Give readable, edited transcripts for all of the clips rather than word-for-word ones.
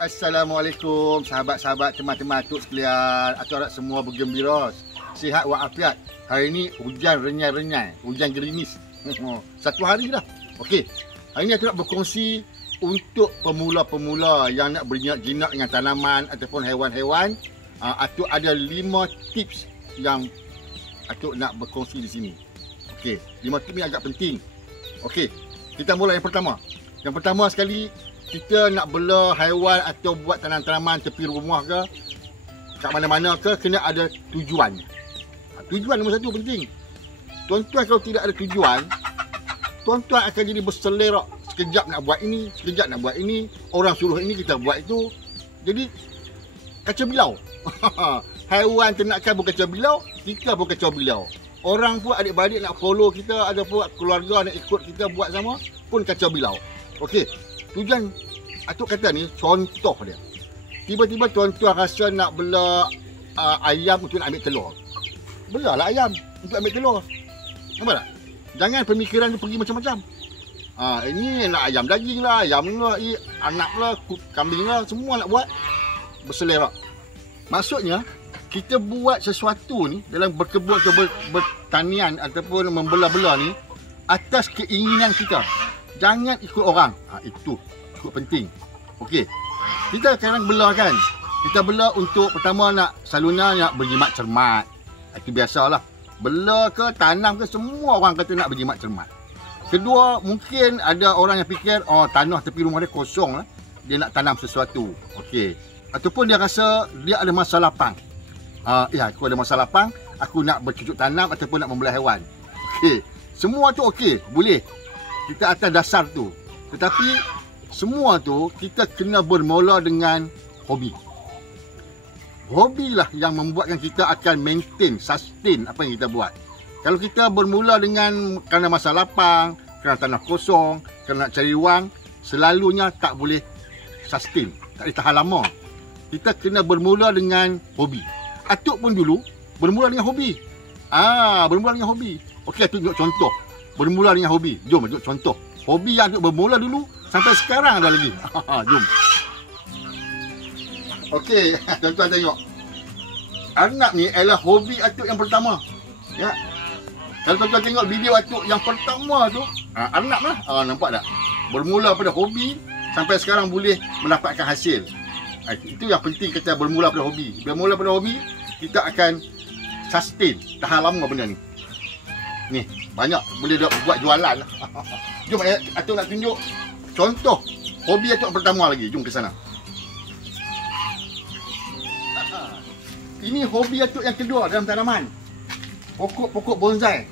Assalamualaikum sahabat-sahabat teman-teman atuk sekalian. Atuk harap semua bergembira, sihat walafiat. Hari ini hujan renyai-renyai, hujan gerimis. Satu hari dah. Okey. Hari ini aku nak berkongsi untuk pemula-pemula yang nak berjinak dengan tanaman ataupun haiwan-haiwan. Atuk ada 5 tips yang atuk nak berkongsi di sini. Okey, 5 tips ni agak penting. Okey, kita mula yang pertama. Yang pertama sekali, kita nak bela haiwan atau buat tanam-tanaman tepi rumah ke, kat mana-mana ke, kena ada tujuan. Tujuan nombor satu penting. Tuan-tuan kalau tidak ada tujuan, tuan-tuan akan jadi berselerak. Sekejap nak buat ini, sekejap nak buat ini, orang suruh ini kita buat itu. Jadi kacau bilau. Haiwan ternakan pun kacau bilau, kita pun kacau bilau. Orang pun adik-beradik nak follow kita, ada pun keluarga nak ikut kita buat sama, pun kacau bilau. Okey, tujuan atuk kata ni contoh dia. Tiba-tiba tuan-tuan rasa nak bela ayam untuk nak ambil telur. Belalah ayam untuk ambil telur. Nampak tak? Jangan pemikiran tu pergi macam-macam. Ini nak ayam daging lah, ayam lah, anak lah, kambing lah, semua nak buat berselerak. Maksudnya, kita buat sesuatu ni dalam berkebun atau bertanian ataupun membela-bela ni atas keinginan kita. Jangan ikut orang. Itu penting. Okey. Kita sekarang bela kan. Kita bela untuk pertama selalunya nak berjimat cermat. Itu biasalah. Bela ke tanam ke semua orang kata nak berjimat cermat. Kedua, mungkin ada orang yang fikir tanah tepi rumah dia kosong lah. Dia nak tanam sesuatu. Okey. Ataupun dia rasa dia ada masa lapang. Aku ada masa lapang, aku nak bercucuk tanam ataupun nak membela haiwan. Okey. Semua tu okey, boleh. Kita atas dasar tu. Tetapi semua tu kita kena bermula dengan hobi. Hobi lah yang membuatkan kita akan maintain, sustain apa yang kita buat. Kalau kita bermula dengan kerana masa lapang, kerana tanah kosong, kerana nak cari wang, selalunya tak boleh sustain, tak boleh tahan lama. Kita kena bermula dengan hobi. Atuk pun dulu bermula dengan hobi. Bermula dengan hobi. Okey, atuk tunjuk contoh. Bermula dengan hobi. Jom tunjuk contoh. Hobi yang atuk bermula dulu sampai sekarang ada lagi. Jom. Okey, tuan-tuan tengok. Arnab ni adalah hobi atuk yang pertama. Ya. Kalau tuan-tuan tengok video atuk yang pertama tu, Arnab lah. Nampak tak? Bermula pada hobi sampai sekarang boleh mendapatkan hasil. Itu yang penting kita bermula pada hobi. Bermula pada hobi, kita akan sustain, tahan lama benda ni. Ni, banyak boleh buat jualan lah. Jom atuk nak tunjuk contoh hobi atuk pertama lagi. Jom ke sana. Ini hobi atuk yang kedua dalam tanaman. Pokok-pokok bonsai.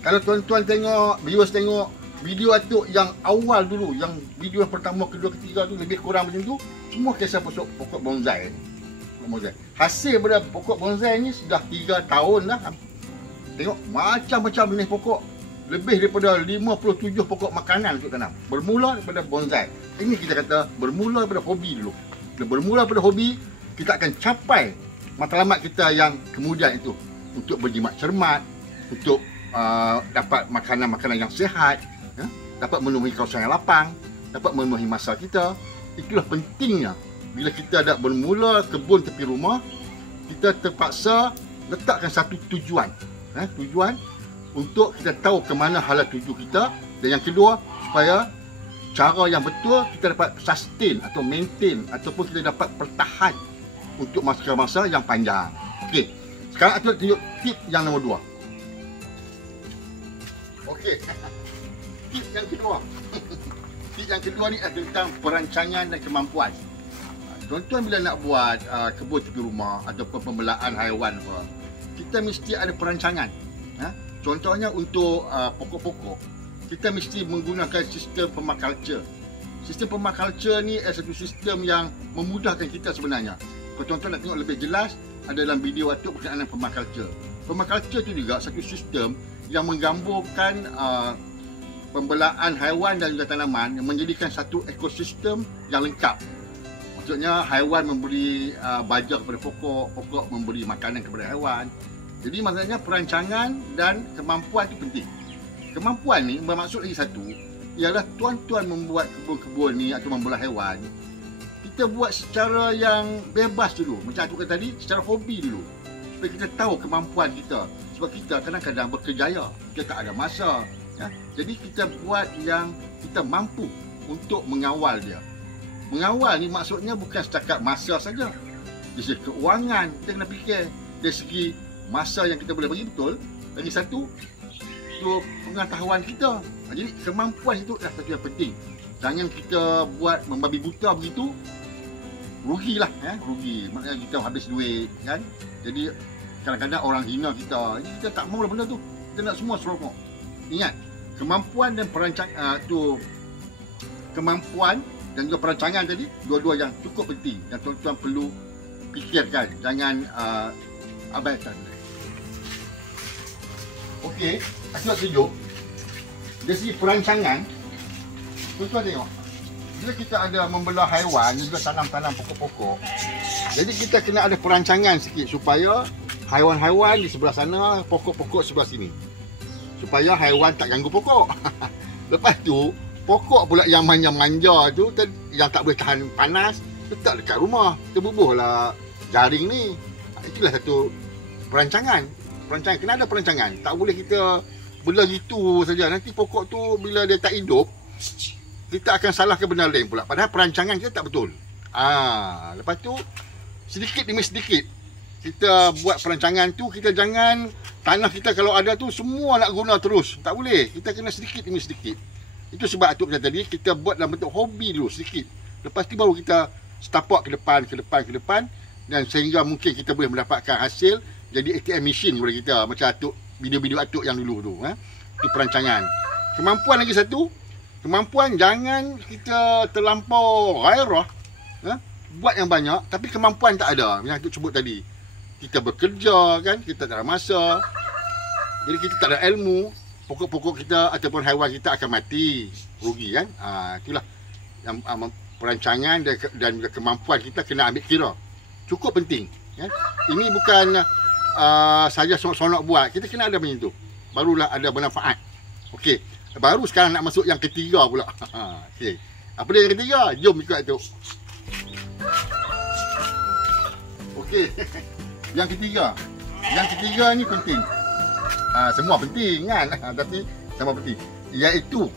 Kalau tuan-tuan tengok, viewers tengok video atuk yang awal dulu, yang video yang pertama, kedua, ketiga tu lebih kurang macam tu, semua kisah pokok bonsai ni. Hasil pada pokok bonsai ni sudah 3 tahun dah. Tengok macam-macam jenis pokok. Lebih daripada 57 pokok makanan untuk tanam. Bermula daripada bonsai. Ini kita kata bermula daripada hobi dulu. Bila bermula daripada hobi, kita akan capai matlamat kita yang kemudian itu. Untuk berjimat cermat, untuk dapat makanan-makanan yang sihat, dapat memenuhi kawasan yang lapang, dapat memenuhi masa kita. Itulah pentingnya. Bila kita dah bermula kebun tepi rumah, kita terpaksa letakkan satu tujuan. Tujuan untuk kita tahu ke mana hala tuju kita. Dan yang kedua, supaya cara yang betul kita dapat sustain atau maintain ataupun kita dapat bertahan untuk masa-masa yang panjang. Okey, sekarang aku nak tunjuk tip yang nombor 2. Okey, tip yang kedua. Tip yang kedua ni adalah tentang perancangan dan kemampuan. Tuan-tuan bila nak buat kebun tepi rumah ataupun pembelaan haiwan apa, kita mesti ada perancangan. Contohnya untuk pokok-pokok, kita mesti menggunakan sistem permaculture. Sistem permaculture ni adalah satu sistem yang memudahkan kita sebenarnya. Kalau tuan-tuan nak tengok lebih jelas, ada dalam video atuk berkenaan dengan permaculture. Permaculture tu juga satu sistem yang menggambarkan pembelaan haiwan dan juga tanaman yang menjadikan satu ekosistem yang lengkap. Maksudnya haiwan memberi baja kepada pokok, pokok memberi makanan kepada haiwan. Jadi maksudnya perancangan dan kemampuan itu penting. Kemampuan ni bermaksud lagi satu, ialah tuan-tuan membuat kebun-kebun ni atau membelah haiwan, kita buat secara yang bebas dulu. Macam Atuk kata tadi, secara hobi dulu. Supaya kita tahu kemampuan kita. Sebab kita kadang-kadang berkejaya, kita tak ada masa. Ya? Jadi kita buat yang kita mampu untuk mengawal dia. Mengawal ni maksudnya bukan setakat masa saja. Dari segi keuangan, kita kena fikir. Dari segi masa yang kita boleh bagi betul. Lagi satu, tu pengetahuan kita. Jadi kemampuan itu adalah satu yang penting. Jangan kita buat membabi buta begitu, rugilah, rugi. Maknanya kita habis duit, kan. Jadi kadang-kadang orang hina kita. Jadi kita tak mahu benda tu. Kita nak semua seronok. Ingat, kemampuan dan perancangan kemampuan dan juga perancangan tadi, dua-dua yang cukup penting dan tuan-tuan perlu fikirkan. Jangan abaikan. Okey, aku nak tunjuk dari segi perancangan. Tuan-tuan tengok, bila kita ada membelah haiwan juga tanam-tanam pokok-pokok, jadi kita kena ada perancangan sikit supaya haiwan-haiwan di sebelah sana, pokok-pokok sebelah sini, supaya haiwan tak ganggu pokok. Lepas tu pokok pula yang manja-manja tu, yang tak boleh tahan panas, letak dekat rumah, terbubuhlah jaring ni. Itulah satu perancangan. Kena ada perancangan. Tak boleh kita bela gitu saja. Nanti pokok tu bila dia tak hidup, kita akan salahkan benda lain pula. Padahal perancangan kita tak betul. Lepas tu sedikit demi sedikit kita buat perancangan tu. Kita jangan tanah kita kalau ada tu semua nak guna terus. Tak boleh. Kita kena sedikit demi sedikit. Itu sebab Atuk kata tadi, kita buat dalam bentuk hobi dulu sedikit. Lepas tu baru kita setapak ke depan, dan sehingga mungkin kita boleh mendapatkan hasil jadi ATM machine kepada kita. Macam Atuk, video-video Atuk yang dulu tu. Itu perancangan. Kemampuan lagi satu, kemampuan jangan kita terlampau gairah, buat yang banyak tapi kemampuan tak ada. Yang Atuk sebut tadi, kita bekerja kan, kita tak ada masa, jadi kita tak ada ilmu, pokok-pokok kita ataupun haiwan kita akan mati, rugi kan. Itulah yang perancangan dan juga kemampuan kita kena ambil kira. Cukup penting kan? Ini bukan saja sonok-sonok buat, kita kena ada macam tu, barulah ada bermanfaat. Okey, baru sekarang nak masuk yang ketiga pula. Okey, apa dia yang ketiga? Jom ikut tu. Okey, yang ketiga ni penting. Semua penting kan, tapi sama penting, iaitu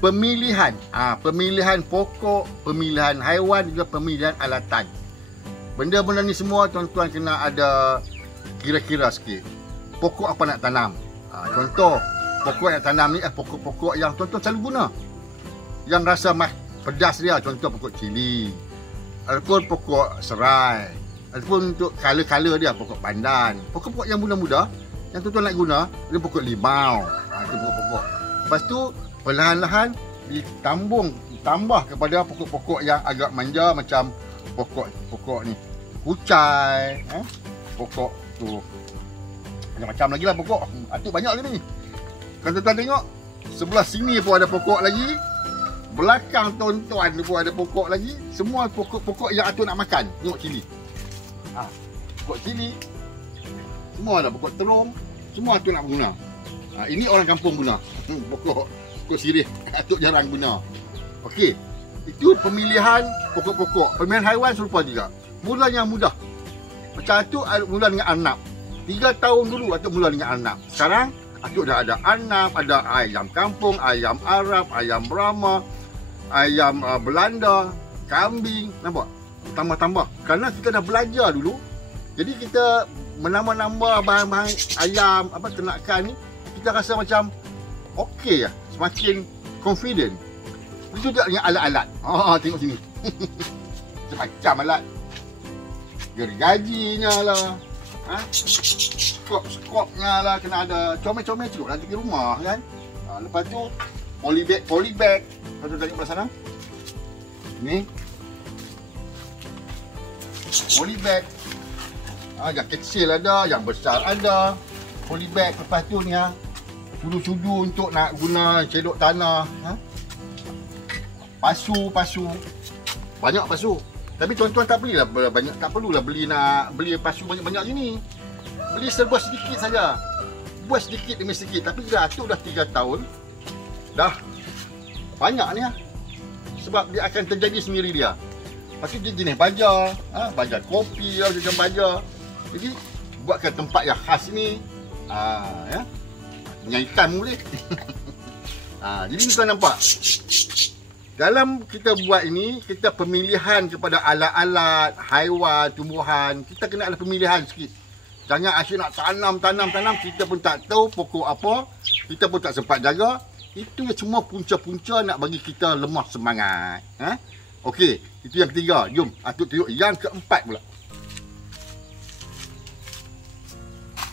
pemilihan. Pemilihan pokok, pemilihan haiwan, juga pemilihan alatan. Benda-benda ni semua tuan-tuan kena ada kira-kira sikit. Pokok apa nak tanam? Contoh, pokok yang tanam ni pokok-pokok yang tuan-tuan selalu guna, yang rasa pedas dia. Contoh pokok cili, ataupun pokok serai, ataupun untuk color-color dia pokok pandan. Pokok-pokok yang muda-muda yang tuan-tuan nak guna, dia pokok limau. Itu pokok-pokok. Lepas tu perlahan-lahan ditambah kepada pokok-pokok yang agak manja, macam pokok ni kucai, pokok tu macam-macam lagi lah pokok. Atuk banyak lagi ni. Kalau tuan-tuan tengok, sebelah sini pun ada pokok lagi, belakang tuan-tuan pun ada pokok lagi. Semua pokok-pokok yang Atuk nak makan. Tengok cili, pokok cili, semua ada. Pokok terung, semua Atuk nak guna. Ini orang kampung guna. Pokok sirih Atuk jarang guna. Okey, itu pemilihan pokok-pokok. Pemilihan haiwan serupa juga. Mulanya mudah. Macam Atuk mula dengan arnab. 3 tahun dulu Atuk mula dengan arnab. Sekarang Atuk dah ada arnab, ada ayam kampung, ayam Arab, ayam Brahma, ayam Belanda, kambing. Nampak? Tambah-tambah. Kerana kita dah belajar dulu, jadi kita menambah-nambah bahan-bahan ayam, ternakan ni, kita rasa macam okey lah. Semakin confident. Itu juga dengan alat-alat. Tengok sini. Macam alat. Gergajinya lah, skop-skopnya lah, kena ada. Comel-comel cukup nanti di rumah kan. Lepas tu polybag. Lepas tu tengok belah sana. Ni polybag. Yang kecil ada, yang besar ada. Polybag. Lepas tu ni sudu-sudu untuk nak guna cedok tanah. Pasu. Banyak pasu. Tapi tuan-tuan tak belilah banyak, tak perlulah beli pasu banyak-banyak gini. Beli serba sedikit saja. Buat sedikit demi sedikit. Tapi Atuk dah 3 tahun. Dah banyak ni Sebab dia akan terjadi sendiri dia. Lepas tu dia jenis baja, baja kopi lah, macam baja. Jadi buatkan tempat yang khas ni, ya, dengan ikan boleh. Jadi tuan nampak, dalam kita buat ini, kita pemilihan kepada alat-alat, haiwan, tumbuhan, kita kena ada pemilihan sikit. Jangan asyik nak tanam, kita pun tak tahu pokok apa, kita pun tak sempat jaga. Itu semua punca-punca nak bagi kita lemah semangat. Okey, itu yang ketiga. Jom, Atuk tunjuk yang keempat pula.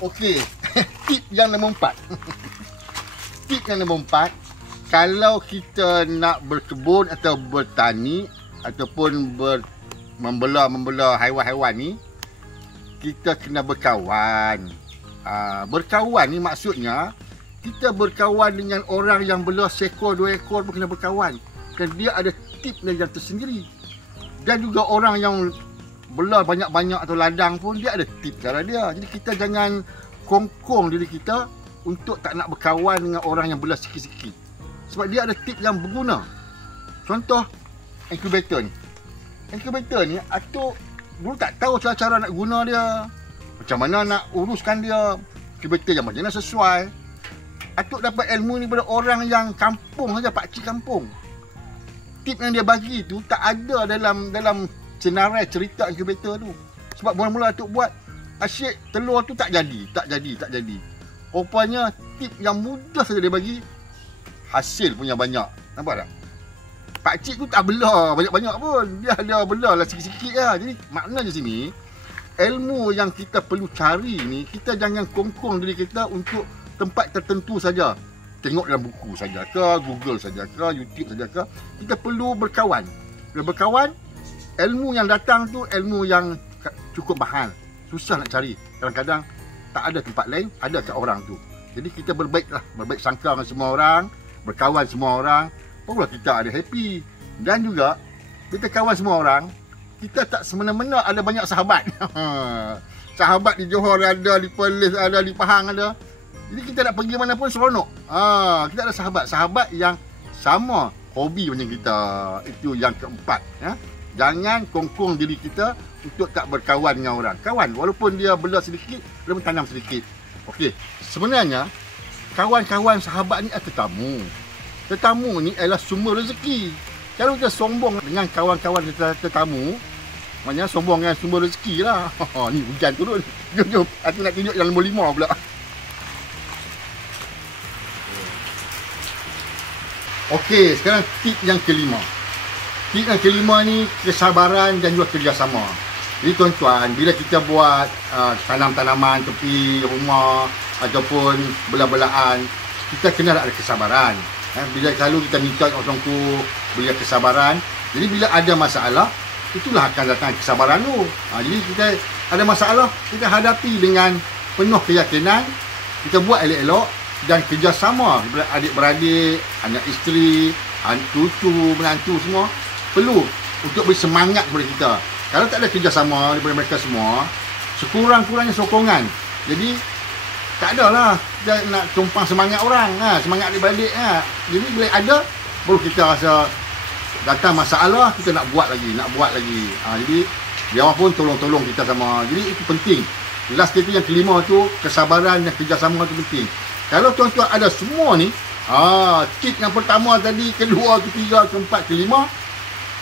Okey, tip yang nombor 4. Tip yang nombor 4, kalau kita nak berkebun atau bertani ataupun membela haiwan-haiwan ni, kita kena berkawan. Berkawan ni maksudnya kita berkawan dengan orang yang bela seekor, 2 ekor pun kena berkawan. Dan dia ada tipnya yang tersendiri. Dan juga orang yang bela banyak-banyak atau ladang pun dia ada tip cara dia. Jadi kita jangan kongkong diri kita untuk tak nak berkawan dengan orang yang bela sikit-sikit. Sebab dia ada tip yang berguna. Contoh incubator ni. Incubator ni Atuk dulu tak tahu cara-cara nak guna dia. Macam mana nak uruskan dia. Incubator yang macam mana sesuai. Atuk dapat ilmu ni daripada orang yang kampung saja, pakcik kampung. Tip yang dia bagi tu tak ada dalam senarai cerita incubator tu. Sebab mula-mula Atuk buat, asyik telur tu tak jadi. Rupanya tip yang mudah saja dia bagi, hasil punya banyak. Nampak tak? Pakcik tu tak bela banyak-banyak pun. Dia ada bela lah sikit-sikit lah. Jadi maknanya sini, ilmu yang kita perlu cari ni, kita jangan kongkong diri kita untuk tempat tertentu saja. Tengok dalam buku saja ke, Google saja ke, YouTube saja ke. Kita perlu berkawan. Bila berkawan, ilmu yang datang tu ilmu yang cukup mahal. Susah nak cari. Kadang-kadang tak ada tempat lain, ada kat orang tu. Jadi kita berbaiklah, berbaik sangka dengan semua orang, berkawan semua orang, barulah kita ada happy. Dan juga kita kawan semua orang, kita tak semena-mena ada banyak sahabat. Sahabat di Johor ada, di Perlis ada, di Pahang ada. Jadi kita nak pergi mana pun seronok. Kita ada sahabat yang sama hobi macam kita. Itu yang keempat. Jangan kongkong diri kita untuk tak berkawan dengan orang. Kawan, walaupun dia bela sedikit, dia pun tanam sedikit. Okey, sebenarnya kawan-kawan sahabat ni adalah tetamu. Tetamu ni adalah sumber rezeki. Kalau kita sombong dengan kawan-kawan tetamu, maknanya sombong dengan sumber rezeki lah. Ni hujan turun. Jom, aku nak tunjuk yang nombor 5 pula. Okey, sekarang tip yang kelima. Tip yang kelima ni kesabaran dan juga kerjasama. Jadi tuan-tuan, bila kita buat tanam-tanaman tepi rumah ataupun bela-belaan, kita kena ada kesabaran. Bila selalu kita minta orang tu beri kesabaran. Jadi bila ada masalah, itulah akan datang kesabaran tu. Jadi kita ada masalah, kita hadapi dengan penuh keyakinan. Kita buat elok-elok dan kerjasama adik-beradik, anak isteri, cucu, menantu semua perlu untuk beri semangat kepada kita. Kalau tak ada kerjasama daripada mereka semua, sekurang-kurangnya sokongan. Jadi tak adalah kita nak tumpang semangat orang, semangat adik-beradik. Jadi bila ada, baru kita rasa datang masalah, kita nak buat lagi. Jadi dia orang pun tolong-tolong kita sama. Jadi itu penting. Last itu yang kelima tu, kesabaran dan kerjasama tu penting. Kalau tuan-tuan ada semua ni, tip yang pertama tadi, kedua, ketiga, keempat, kelima,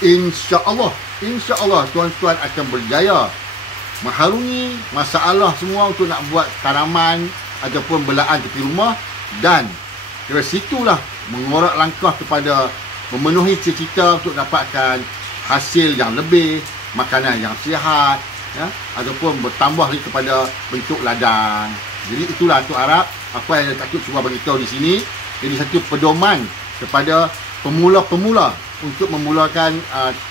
insya-Allah tuan-tuan akan berjaya mengharungi masalah semua untuk nak buat tanaman ataupun belaan tepi rumah, dan dari situlah mengorak langkah kepada memenuhi cita-cita untuk dapatkan hasil yang lebih, makanan yang sihat, ataupun bertambah lagi kepada bentuk ladang. Jadi itulah Atuk harap apa yang Atuk cuba beritahu di sini. Jadi satu pedoman kepada pemula-pemula untuk memulakan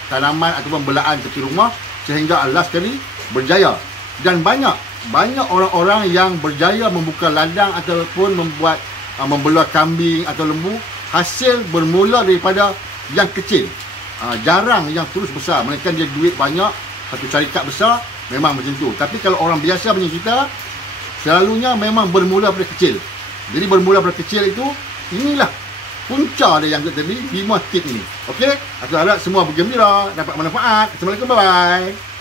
tanaman ataupun belaan tepi rumah sehingga last sekali berjaya. Dan banyak orang-orang yang berjaya membuka ladang ataupun membuat membela kambing atau lembu, hasil bermula daripada yang kecil. Jarang yang terus besar, melainkan dia duit banyak, satu syarikat besar, memang macam tu. Tapi kalau orang biasa macam kita, selalunya memang bermula daripada kecil. Jadi bermula daripada kecil itu, inilah punca dia yang tadi 5 tip ni. Okey? Aku harap semua bergembira, dapat manfaat. Assalamualaikum, bye-bye.